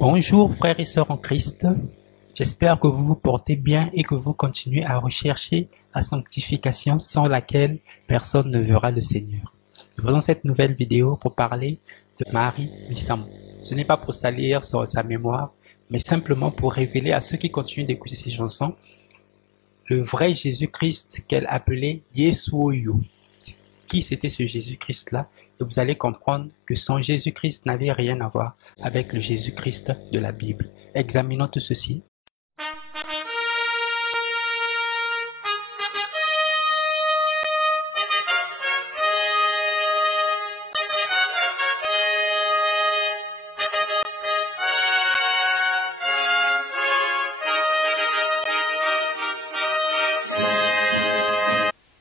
Bonjour frères et sœurs en Christ, j'espère que vous vous portez bien et que vous continuez à rechercher la sanctification sans laquelle personne ne verra le Seigneur. Nous faisons cette nouvelle vidéo pour parler de Marie Missamou. Ce n'est pas pour salir sa mémoire, mais simplement pour révéler à ceux qui continuent d'écouter ces chansons le vrai Jésus-Christ qu'elle appelait Yesuoyo. Qui c'était ce Jésus-Christ-là? Et vous allez comprendre que son Jésus-Christ n'avait rien à voir avec le Jésus-Christ de la Bible. Examinons tout ceci.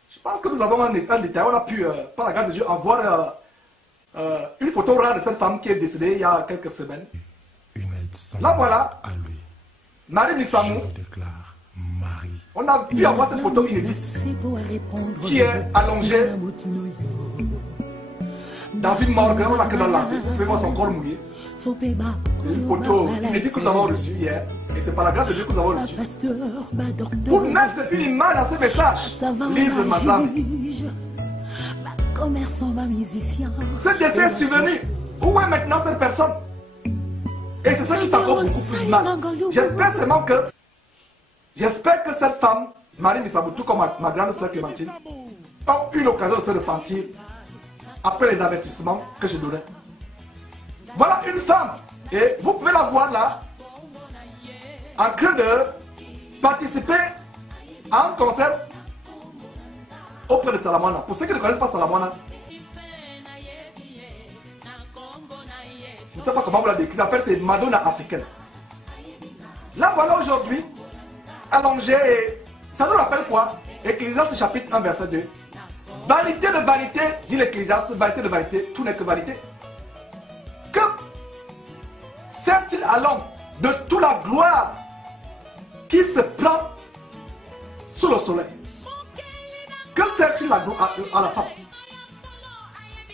Je pense que nous avons un détail. On a pu, par la grâce de Dieu, avoir une photo rare de cette femme qui est décédée il y a quelques semaines. Là voilà, Marie Missamou. On a pu avoir cette photo inédite qui est allongée dans une morgue. On l'a que dans la vie. Vous pouvez voir son corps mouillé. C'est une photo inédite que nous avons reçue hier. Et c'est par la grâce de Dieu que nous avons reçu. Pour mettre une image dans ce message, Lise Mazam. Ce décès est survenu. Où est maintenant cette personne? Et c'est ça qui t'accorde beaucoup plus mal. J'espère que cette femme, Marie Missamou, tout comme ma grande sœur Clémentine, a eu l'occasion de se repentir après les avertissements que je donnais. Voilà une femme. Et vous pouvez la voir là, en train de participer à un concert auprès de Salamona. Pour ceux qui ne connaissent pas Salamona, je ne sais pas comment vous la décrire, l'appel c'est Madonna africaine. Là voilà aujourd'hui, allongée, et ça nous rappelle quoi? Ecclésiaste chapitre 1 verset 2. Vanité de vanité, dit l'Ecclésiaste, vanité de vanité, tout n'est que vanité. Que sert-il à l'homme de toute la gloire qui se prend sous le soleil? Que sert-il à la femme?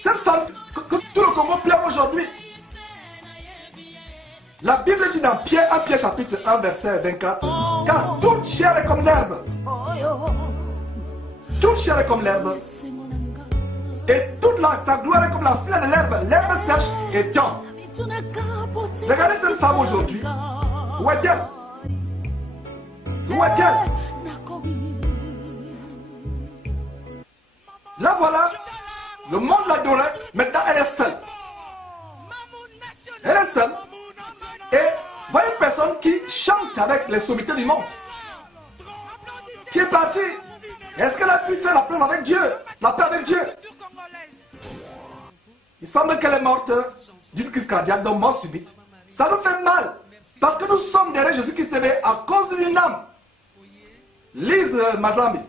Cette femme que tout le Congo pleure aujourd'hui. La Bible dit dans Pierre, 1 Pierre chapitre 1 verset 24, car toute chair est comme l'herbe. Toute chair est comme l'herbe. Et toute sa gloire est comme la fleur de l'herbe. L'herbe sèche et tombe. Regardez cette femme aujourd'hui. Où est-elle? Où est-elle? Là voilà, le monde l'adorait, maintenant elle est seule. Elle est seule. Et voilà une personne qui chante avec les sommités du monde. Qui est partie. Est-ce qu'elle a pu faire la paix avec Dieu? La paix avec Dieu? Il semble qu'elle est morte d'une crise cardiaque, donc mort subite. Ça nous fait mal. Parce que nous sommes derrière Jésus-Christ à cause d'une âme. Lise Mazambi.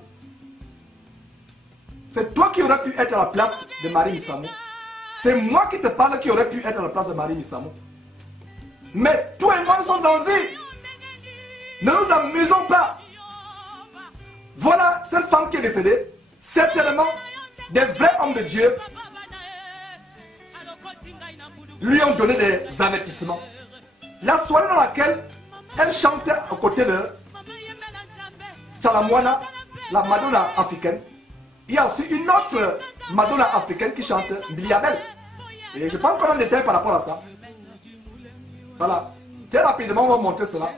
C'est toi qui aurais pu être à la place de Marie Missamou. C'est moi qui te parle qui aurait pu être à la place de Marie Missamou. Mais toi et moi nous sommes en vie. Ne nous amusons pas. Voilà cette femme qui est décédée. Certainement, des vrais hommes de Dieu lui ont donné des avertissements. La soirée dans laquelle elle chantait aux côtés de Salamona, la Madonna africaine, il y a aussi une autre Madonna africaine qui chante Biliabel. Et je pense qu'on a un détail par rapport à ça. Voilà. Très rapidement, on va montrer cela.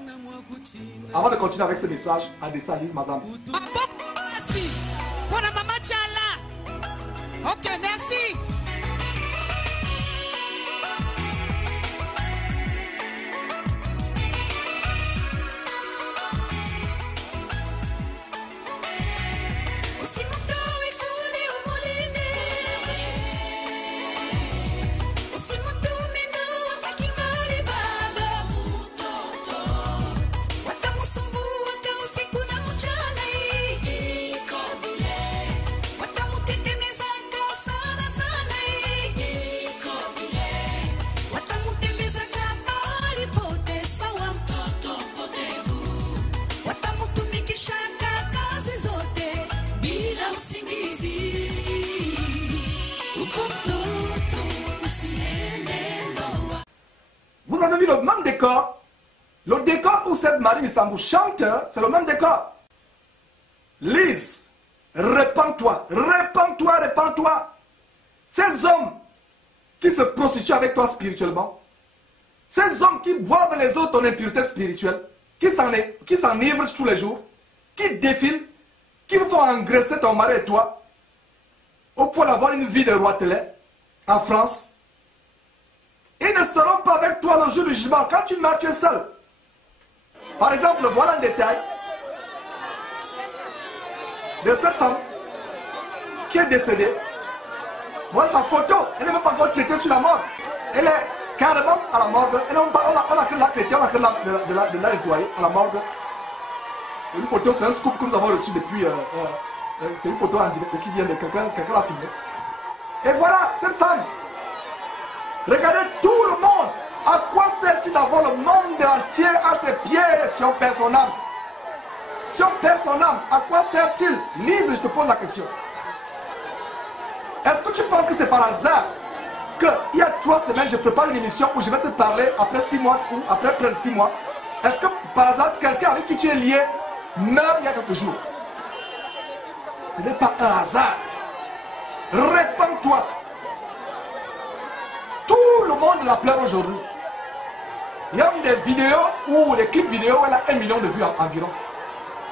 Avant de continuer avec ce message, à dessin Lise Mazam. Ok, merci. Sana décor. Le décor où cette Marie Missambou chante, c'est le même décor. Lise, répands-toi, répands-toi, répands-toi. Ces hommes qui se prostituent avec toi spirituellement, ces hommes qui boivent les autres en impureté spirituelle, qui s'enivrent tous les jours, qui défilent, qui font engraisser ton mari et toi, au point d'avoir une vie de roitelet en France, ils ne seront pas avec toi le jour du jugement. Quand tu meurs, tu es seul. Par exemple, voilà un détail de cette femme qui est décédée. Voilà sa photo. Elle n'est même pas encore traitée sur la mort. Elle est carrément à la morgue. On a que la traiter, on a que de la nettoyer à la morgue. Une photo, c'est un scoop que nous avons reçu depuis. C'est une photo en direct qui vient de quelqu'un l'a filmé. Et voilà, cette femme. Regardez tout le monde. À quoi sert-il d'avoir le monde entier à ses pieds si on perd son âme? Si on perd son âme, à quoi sert-il? Lise, je te pose la question. Est-ce que tu penses que c'est par hasard qu'il y a 3 semaines, je prépare une émission où je vais te parler après 6 mois ou après près de 6 mois? Est-ce que par hasard, quelqu'un avec qui tu es lié meurt il y a quelques jours? Ce n'est pas un hasard. Répands-toi. Tout le monde la pleure aujourd'hui. Il y a des vidéos ou des clips vidéo où elle a 1 million de vues environ.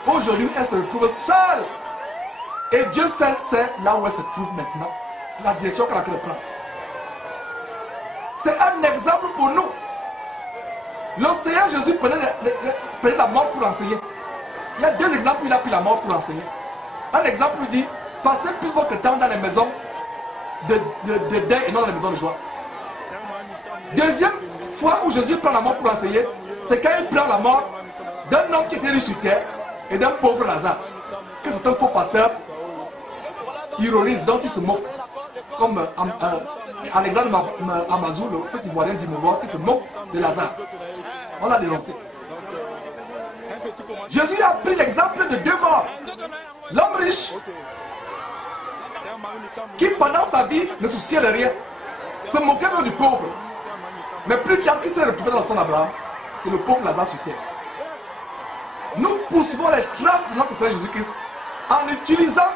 Aujourd'hui, elle se retrouve seule. Et Dieu seul sait là où elle se trouve maintenant. La direction qu'elle prend. C'est un exemple pour nous. Le Seigneur Jésus prenait la mort pour enseigner. Il y a 2 exemples où il a pris la mort pour enseigner. Un exemple lui dit, passez plus votre temps dans les maisons de deuil et non dans les maisons de joie. Deuxième fois où Jésus prend la mort pour enseigner, c'est quand il prend la mort d'un homme qui était riche sur terre et d'un pauvre Lazare. Que c'est un faux pasteur ironise, dont il se moque. Comme Alexandre Amazou, cet Ivoirien du mouvement, qui se moque de Lazare. On l'a dénoncé. Jésus a pris l'exemple de 2 morts. L'homme riche, qui pendant sa vie ne souciait de rien, se moquait même du pauvre. Mais plus tard qu'il s'est retrouvé dans son Abraham, c'est le pauvre Lazare sur terre. Nous poursuivons les traces de notre Seigneur Jésus-Christ en utilisant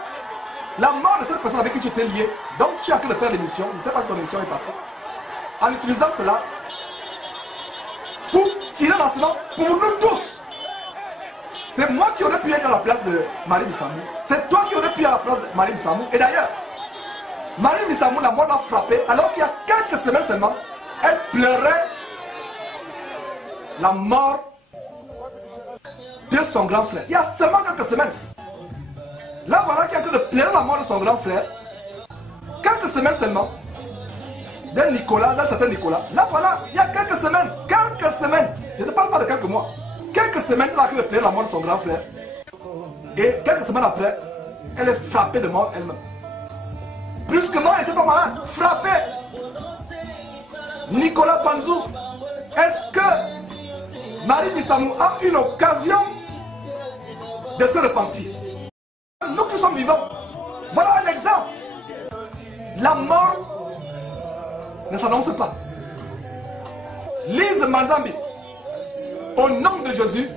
la mort de cette personne avec qui tu étais lié. Donc tu as que de faire l'émission, je ne sais pas si ton émission est passée. En utilisant cela pour tirer l'enseignement pour nous tous. C'est moi qui aurais pu être à la place de Marie Missamou. C'est toi qui aurais pu être à la place de Marie Missamou. Et d'ailleurs, Marie Missamou, la mort l'a frappée alors qu'il y a quelques semaines seulement, elle pleurait la mort de son grand frère. Il y a seulement quelques semaines. Là, voilà quelqu'un de pleurer la mort de son grand frère. Quelques semaines seulement. D'un Nicolas, d'un certain Nicolas. Là, voilà, il y a quelques semaines. Quelques semaines. Je ne parle pas de quelques mois. Quelques semaines, elle a de pleurer la mort de son grand frère. Et quelques semaines après, elle est frappée de mort elle-même. Brusquement, elle n'était pas malade. Frappée. Nicolas Panzou, est-ce que Marie Missamou a une occasion de se repentir? Nous qui sommes vivants, voilà un exemple. La mort ne s'annonce pas. Lise Manzambi, au nom de Jésus,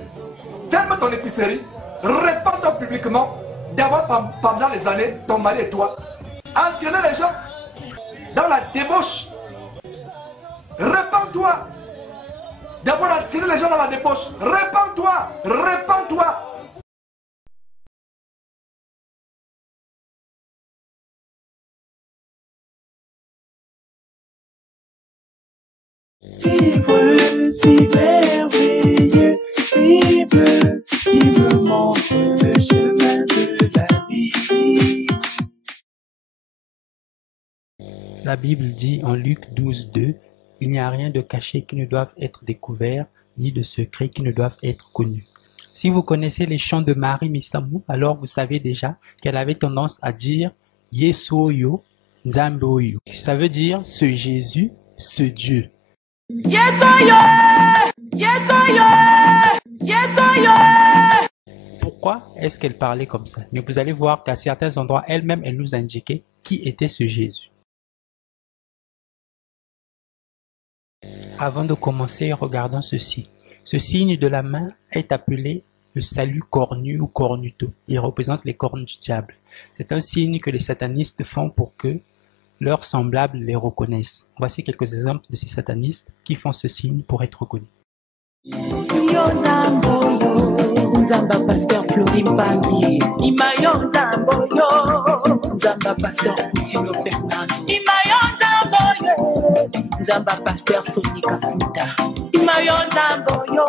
ferme ton épicerie, répands-toi publiquement d'avoir pendant les années ton mari et toi entraîné les gens dans la débauche. Répands-toi d'avoir entraîné les gens dans la débauche. Répands-toi, répands-toi. Vivre si merveilleux, vivre qui me montre le chemin de la vie. La Bible dit en Luc 12:2, il n'y a rien de caché qui ne doive être découvert, ni de secret qui ne doivent être connus. Si vous connaissez les chants de Marie Missamou, alors vous savez déjà qu'elle avait tendance à dire Yesoyo, Zamboyo. Ça veut dire ce Jésus, ce Dieu. Pourquoi est-ce qu'elle parlait comme ça? Mais vous allez voir qu'à certains endroits, elle-même, elle nous indiquait qui était ce Jésus. Avant de commencer, regardons ceci. Ce signe de la main est appelé le salut cornu ou cornuto. Il représente les cornes du diable. C'est un signe que les satanistes font pour que leurs semblables les reconnaissent. Voici quelques exemples de ces satanistes qui font ce signe pour être reconnus. Nzamba pasteur Florine Bangi, Imayo Nzambo yo, Nzamba pasteur Coutinho Fernand, Imayo Nzambo yo, Nzamba pasteur Sonika Futa, Imayo Nzambo yo,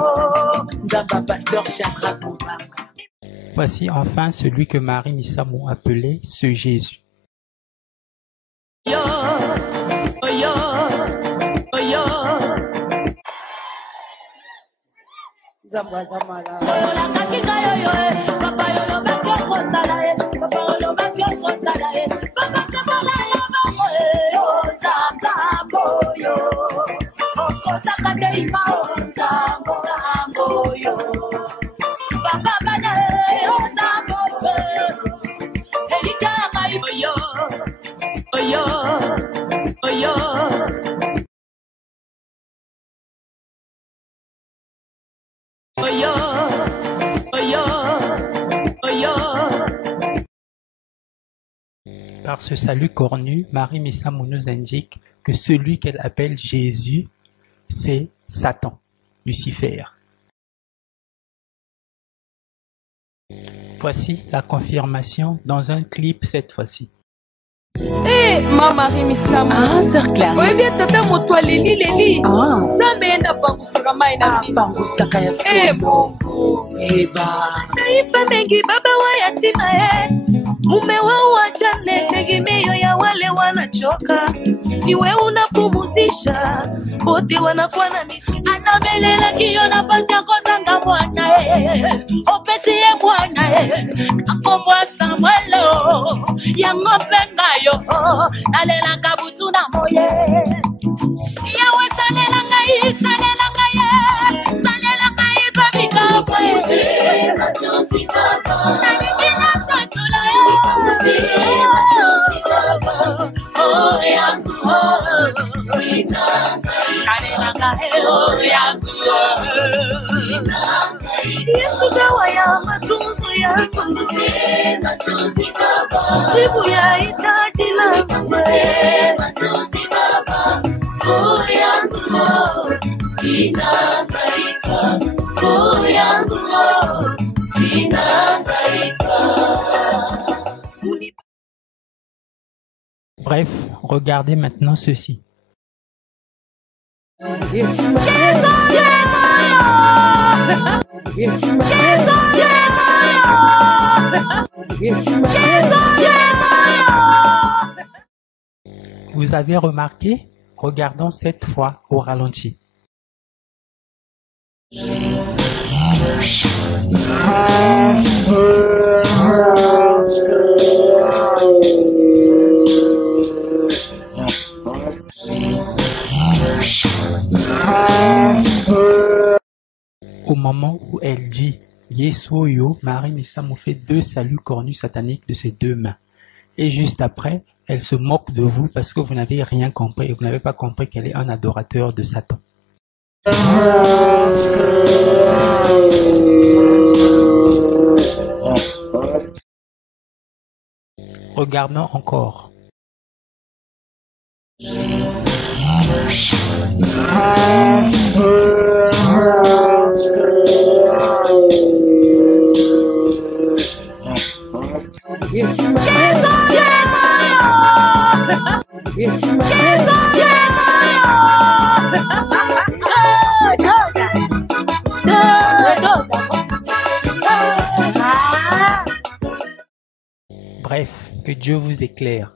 Nzamba pasteur Shadrach Mubanga. Voici enfin celui que Marie Missamou appelait ce Jésus. Yo, oh yo, oh yo. Par ce salut cornu, Marie Missamou nous indique que celui qu'elle appelle Jésus, c'est Satan, Lucifer. Voici la confirmation dans un clip cette fois-ci. Eh, ma Marie Missamou. Ah, sœur Clarisse. Oui, bien, tata moto leli. Ah. Nzambe enda pangusaka mai na biso. Pangusaka ya solo. Eh, Mungu. Eba. Taifa mengi baba wa yatima mume wao wajane, tegemeo ya wale wanachoka. Iwe unapumuzisha, wote wanakuwa na misi. Anabelela kiona pasya kozanga mwana opesiye mwana akombwa Samuelo yango pengayo nalela kabutu na moye yawe salela ngai babika poye machozi baba nalimina totula oh yangu Yesu dawa ya matunzo yangu, jibu ya hitaji langu, machozi baba, roho yangu inahangaika, roho yangu inahangaika. Bref, regardez maintenant ceci. Vous avez remarqué? Regardons cette fois au ralenti. Au moment où elle dit Yesuoyo, Marie Missamou fait 2 saluts cornus sataniques de ses 2 mains. Et juste après, elle se moque de vous parce que vous n'avez rien compris et vous n'avez pas compris qu'elle est un adorateur de Satan. Regardons encore. Bref, que Dieu vous éclaire.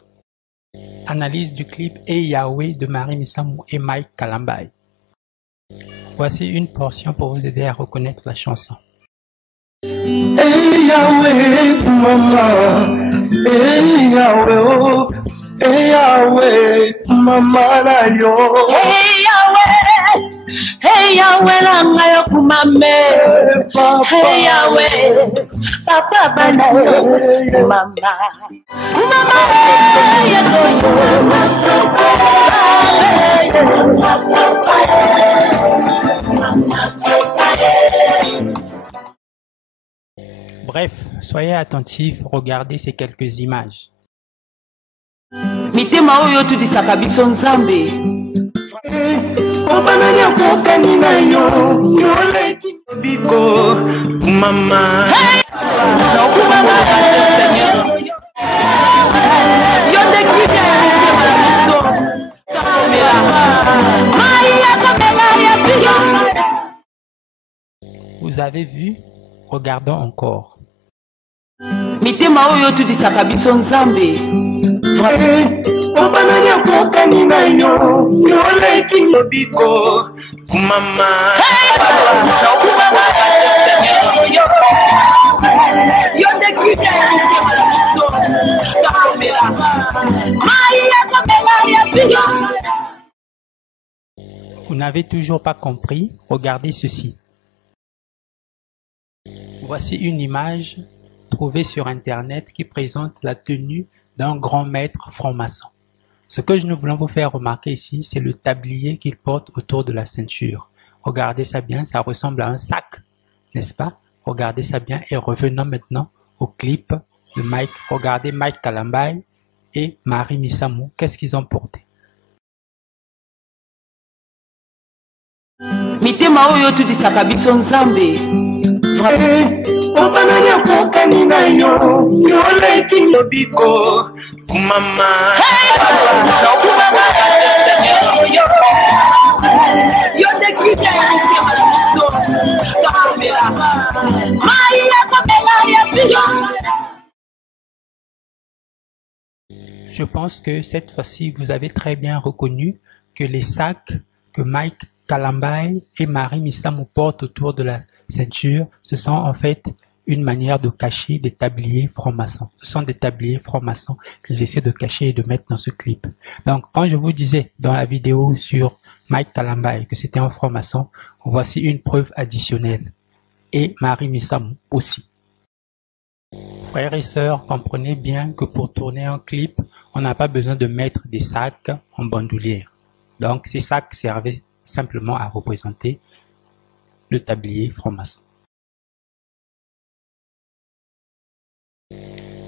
Analyse du clip Et Yahweh de Marie Missamou et Mike Kalambay. Voici une portion pour vous aider à reconnaître la chanson. Hey Yahweh, mama, hey Yahweh, oh, hey Yahweh, mama na yo. Hey Yahweh, langa yo kumame. Hey Yahweh, papa bana yo, mama. Mama, hey Yahweh, mama. Bref, soyez attentifs, regardez ces quelques images. mitema oyo tudisaka biso nzambe obanani akokani na yo yoleki biko mama yo nde kivya Vous avez vu? Regardons encore. mitema oyo tudisaka biso nzambe obanani akokani na yo yoleki biko mama yo nde kivya Vous n'avez toujours pas compris? Regardez ceci. Voici une image trouvée sur Internet qui présente la tenue d'un grand maître franc-maçon. Ce que nous voulons vous faire remarquer ici, c'est le tablier qu'il porte autour de la ceinture. Regardez ça bien, ça ressemble à un sac, n'est-ce pas? Regardez ça bien et revenons maintenant au clip de Mike. Regardez Mike Kalambai et Marie Misamou. Qu'est-ce qu'ils ont porté? mitema oyo tudisaka biso nzambe obanani akokani na yo yoleki biko mama yo nde kivya Je pense que cette fois-ci, vous avez très bien reconnu que les sacs que Mike Kalambai et Marie Misamou portent autour de la ceinture, ce sont en fait une manière de cacher des tabliers francs-maçons. Ce sont des tabliers francs-maçons qu'ils essaient de cacher et de mettre dans ce clip. Donc, quand je vous disais dans la vidéo sur Mike Kalambai que c'était un franc-maçon, voici une preuve additionnelle. Et Marie Misamou aussi. Frères et sœurs, comprenez bien que pour tourner un clip, on n'a pas besoin de mettre des sacs en bandoulière. Donc, ces sacs servaient simplement à représenter le tablier franc-maçon.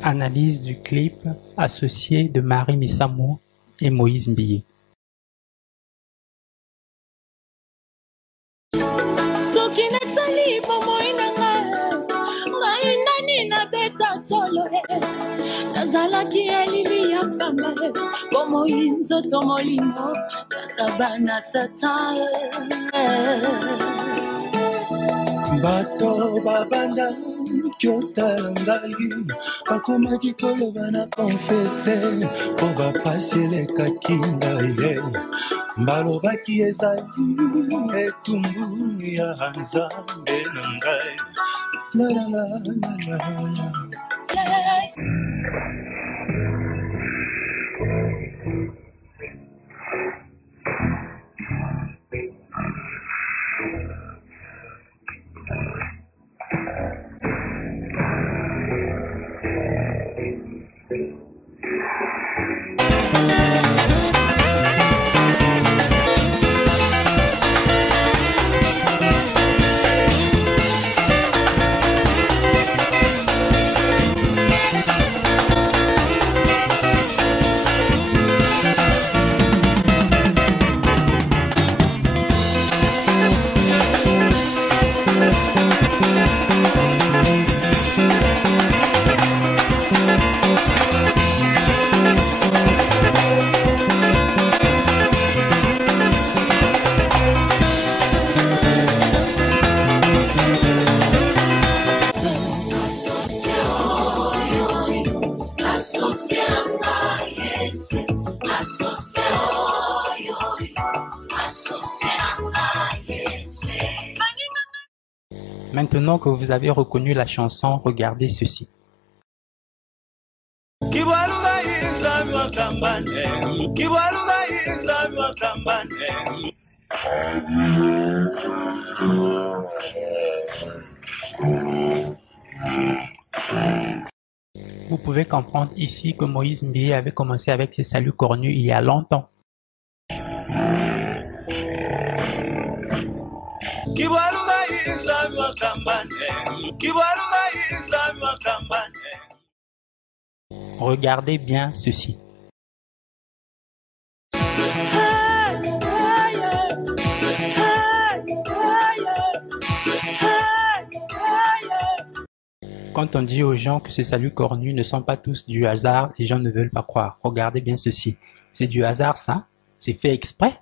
Analyse du clip associé de Marie Misamou et Moïse Mbiye. soki natali bomoi na ngai nani nabeta tolo nazalaki elili ya pamba bomoi nzoto molimo kaka bana satan bato babanda kyotala ngai bakomaki koloba na konfese po bapasi elekaki ngai balobaki ezali etumbu ya nzambe na ngai Maintenant que vous avez reconnu la chanson, regardez ceci. Vous pouvez comprendre ici que Moïse Mbiye avait commencé avec ses saluts cornus il y a longtemps. Regardez bien ceci. Quand on dit aux gens que ces saluts cornus ne sont pas tous du hasard, les gens ne veulent pas croire. Regardez bien ceci. C'est du hasard ça? C'est fait exprès?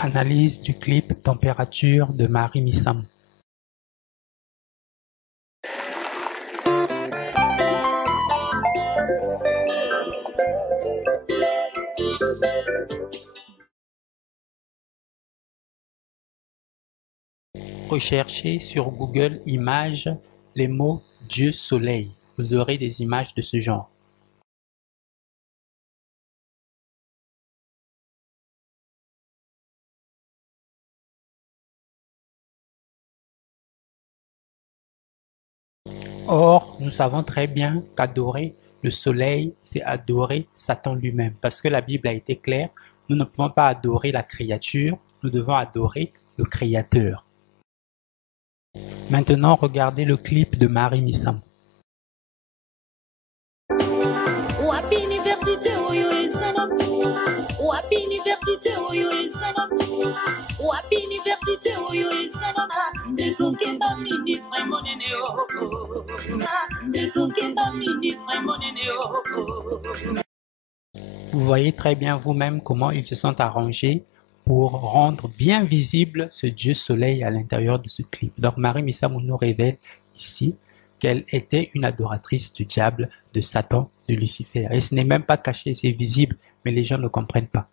Analyse du clip Température de Marie Missamou. Recherchez sur Google Images les mots Dieu Soleil. Vous aurez des images de ce genre. Or, nous savons très bien qu'adorer le soleil, c'est adorer Satan lui-même. Parce que la Bible a été claire, nous ne pouvons pas adorer la créature, nous devons adorer le Créateur. Maintenant, regardez le clip de Marie Missamou. Vous voyez très bien vous-même comment ils se sont arrangés pour rendre bien visible ce Dieu Soleil à l'intérieur de ce clip. Donc Marie Missamou nous révèle ici qu'elle était une adoratrice du diable, de Satan, de Lucifer. Et ce n'est même pas caché, c'est visible, mais les gens ne comprennent pas.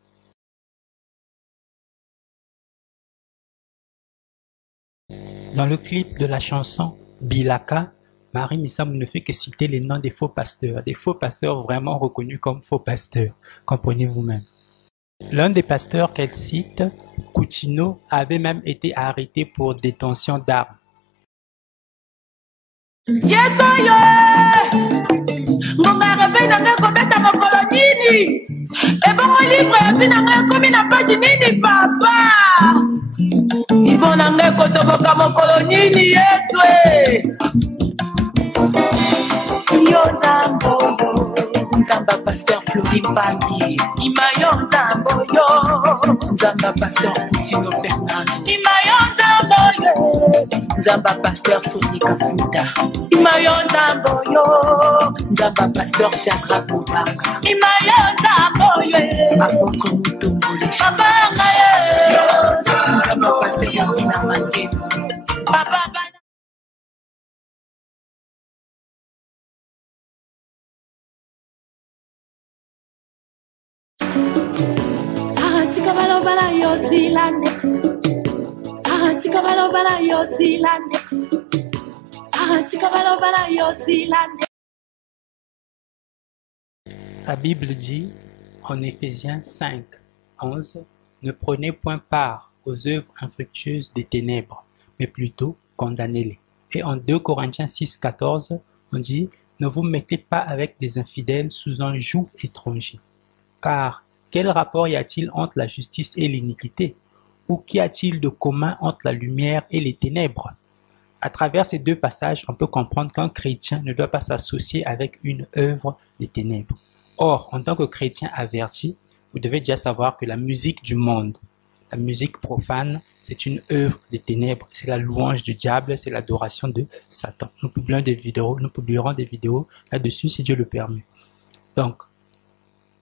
Dans le clip de la chanson Bilaka, Marie Missamou ne fait que citer les noms des faux pasteurs vraiment reconnus comme faux pasteurs. Comprenez vous-même. L'un des pasteurs qu'elle cite, Coutinho, avait même été arrêté pour détention d'armes. Nzamba pasteur Flori Bangi Imayo Nzambo yo Nzamba pasteur Coutinho Bernard Imayo Nzambo yo Nzamba pasteur Sonika Futa Imayo Nzambo yo Nzamba pasteur Chakra Bobanga Imayo Nzambo yo Afoko Mutumbuli Shabanga yo Nzamba pasteur Yokina Mangemu Papa La Bible dit en Éphésiens 5, 11, « Ne prenez point part aux œuvres infructueuses des ténèbres, mais plutôt condamnez-les. » Et en 2 Corinthiens 6, 14, on dit « Ne vous mettez pas avec des infidèles sous un joug étranger. Car quel rapport y a-t-il entre la justice et l'iniquité? Ou qu'y a-t-il de commun entre la lumière et les ténèbres? À travers ces deux passages, on peut comprendre qu'un chrétien ne doit pas s'associer avec une œuvre des ténèbres. Or, en tant que chrétien averti, vous devez déjà savoir que la musique du monde, la musique profane, c'est une œuvre des ténèbres, c'est la louange du diable, c'est l'adoration de Satan. Nous publierons des vidéos là-dessus si Dieu le permet. Donc,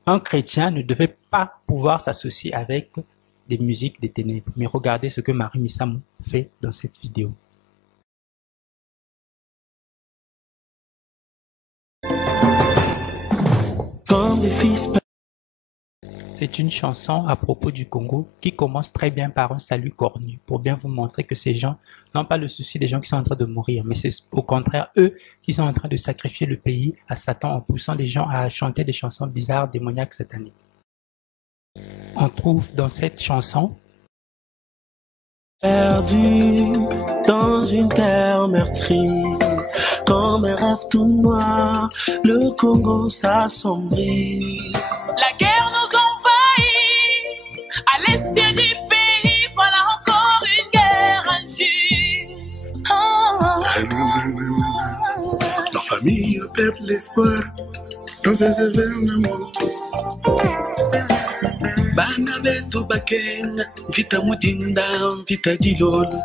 un chrétien ne devait pas pouvoir s'associer avec des musiques des ténèbres. Mais regardez ce que Marie Missamou fait dans cette vidéo. C'est une chanson à propos du Congo qui commence très bien par un salut cornu pour bien vous montrer que ces gens n'ont pas le souci des gens qui sont en train de mourir, mais c'est au contraire eux qui sont en train de sacrifier le pays à Satan en poussant les gens à chanter des chansons bizarres, démoniaques, sataniques. On trouve dans cette chanson perdu dans une terre meurtrie, comme un rêve tout noir, le Congo s'assombrit. La guerre nous envahit, à l'est du pays, voilà encore une guerre injuste. La famille perd l'espoir dans ces événements. Bana betu bakenya mfita mutinda mfita jilolo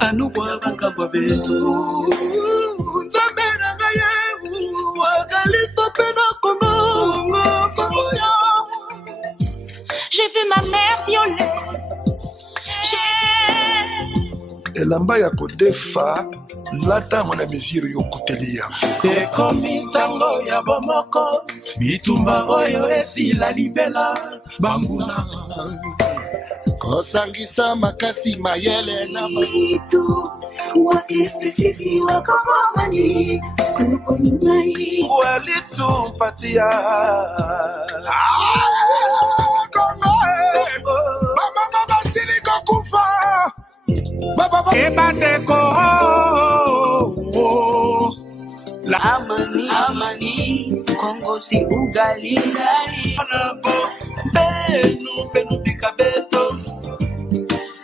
anubwa bakabwa betu nzambera ngaye wakalito pena Congo. J'ai vu ma mère violée. elamba ya kodefa lata mona mesure yokutelia ekomi ntango ya bomoko bitumba oyo esila libela bambuna kosangisa makasi mayele na Itu wa sisi wa kamani kukunai walitumpatia Kongo mama basili kokufa ebandeko Amani, Congo si ugali benu bikabeto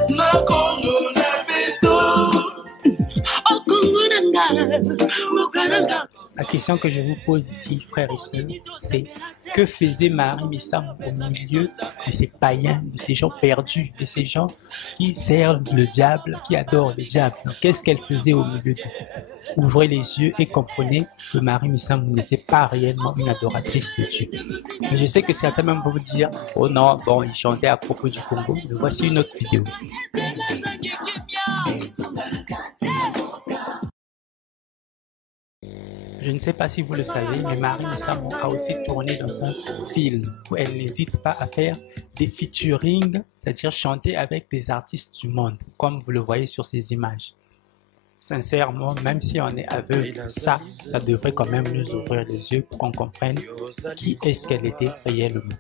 na Congo na beto. au Congo nanga mukaranga. La question que je vous pose ici, frères et sœurs, c'est que faisait Marie Missamou au milieu de ces païens, de ces gens perdus, de ces gens qui servent le diable, qui adorent le diable? Qu'est-ce qu'elle faisait au milieu d'eux? Ouvrez les yeux et comprenez que Marie Missamou n'était pas réellement une adoratrice de Dieu. Mais je sais que certains même vont vous dire, oh non, bon, il chantait à propos du Congo. Mais voici une autre vidéo. Je ne sais pas si vous le savez, mais Marie Missamou a aussi tourné dans un film où elle n'hésite pas à faire des featuring, c'est-à-dire chanter avec des artistes du monde, comme vous le voyez sur ces images. Sincèrement, même si on est aveugle, ça devrait quand même nous ouvrir les yeux pour qu'on comprenne qui est-ce qu'elle était réellement.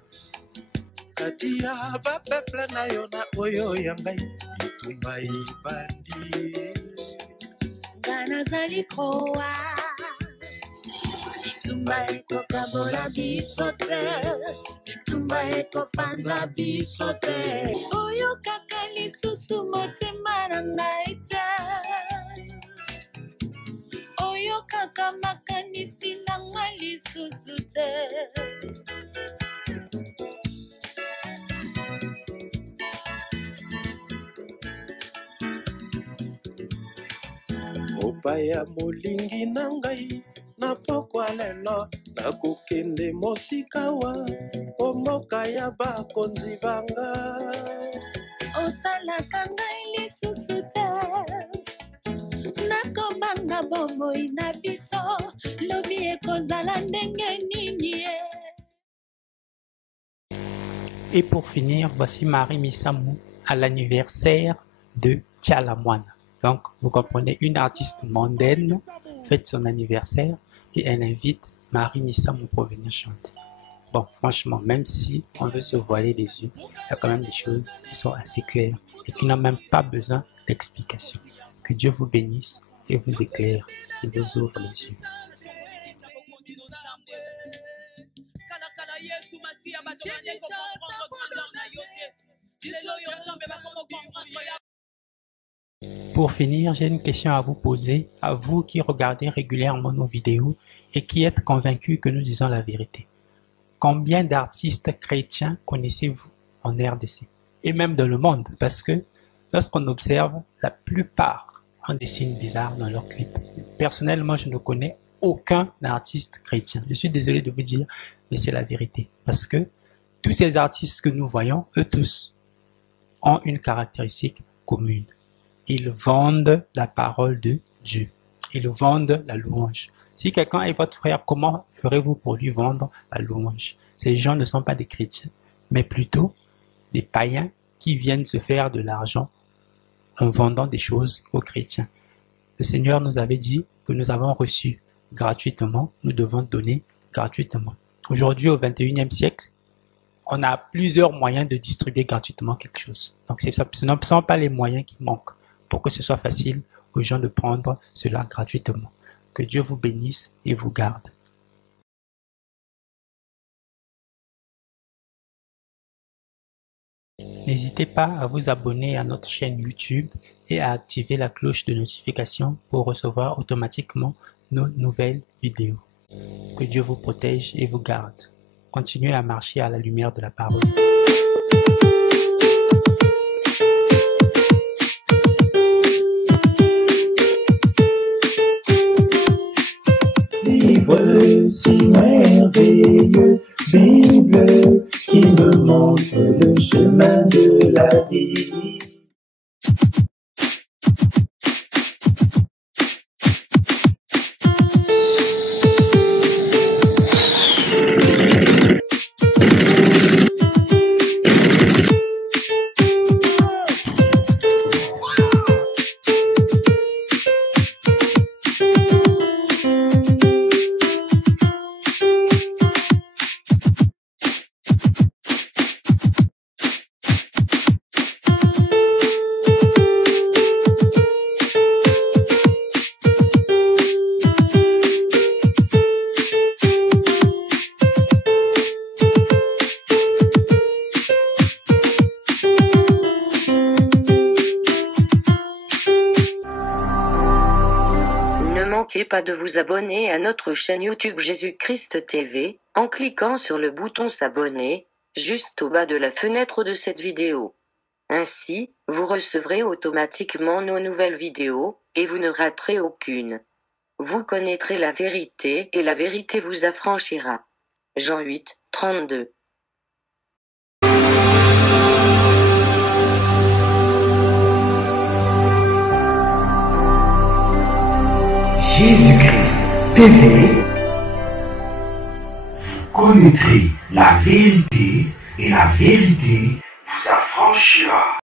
Itumba eko kabola bisote, itumba eko panda bisote. Oyo kaka lisusu motema na ngai te. Oyo kaka makanisi na ngai lisusu te. Mopaya molingi na ngai na pokwa lelo nakokende mosikawa omoka ya bakonzi banga Osalaka ngai lisusu te. Nakomanga bomoi na biso, lobi ekozala ndenge nini ye. Et pour finir, voici Marie Missamou à l'anniversaire de Tchalamoine. Donc, vous comprenez, une artiste mondaine fête son anniversaire et elle invite Marie Missamou pour venir chanter. Bon, franchement, même si on veut se voiler les yeux, il y a quand même des choses qui sont assez claires et qui n'ont même pas besoin d'explication. Que Dieu vous bénisse et vous éclaire et vous ouvre les yeux. Pour finir, j'ai une question à vous poser, à vous qui regardez régulièrement nos vidéos et qui êtes convaincus que nous disons la vérité. Combien d'artistes chrétiens connaissez-vous en RDC et même dans le monde? Parce que lorsqu'on observe, la plupart ont des signes bizarres dans leurs clips. Personnellement, je ne connais aucun artiste chrétien. Je suis désolé de vous dire, mais c'est la vérité. Parce que tous ces artistes que nous voyons, eux tous, ont une caractéristique commune. Ils vendent la parole de Dieu. Ils vendent la louange. Si quelqu'un est votre frère, comment ferez-vous pour lui vendre la louange? Ces gens ne sont pas des chrétiens, mais plutôt des païens qui viennent se faire de l'argent en vendant des choses aux chrétiens. Le Seigneur nous avait dit que nous avons reçu gratuitement, nous devons donner gratuitement. Aujourd'hui, au 21e siècle, on a plusieurs moyens de distribuer gratuitement quelque chose. Donc, ce ne sont pas les moyens qui manquent pour que ce soit facile aux gens de prendre cela gratuitement. Que Dieu vous bénisse et vous garde. N'hésitez pas à vous abonner à notre chaîne YouTube et à activer la cloche de notification pour recevoir automatiquement nos nouvelles vidéos. Que Dieu vous protège et vous garde. Continuez à marcher à la lumière de la parole. Livre si merveilleux, Bible qui me montre le chemin de la vie. Ne manquez pas de vous abonner à notre chaîne YouTube Jésus-Christ TV, en cliquant sur le bouton s'abonner, juste au bas de la fenêtre de cette vidéo. Ainsi, vous recevrez automatiquement nos nouvelles vidéos, et vous ne raterez aucune. Vous connaîtrez la vérité et la vérité vous affranchira. Jean 8, 32. Jésus-Christ TV, vous connaîtrez la vérité et la vérité vous affranchira.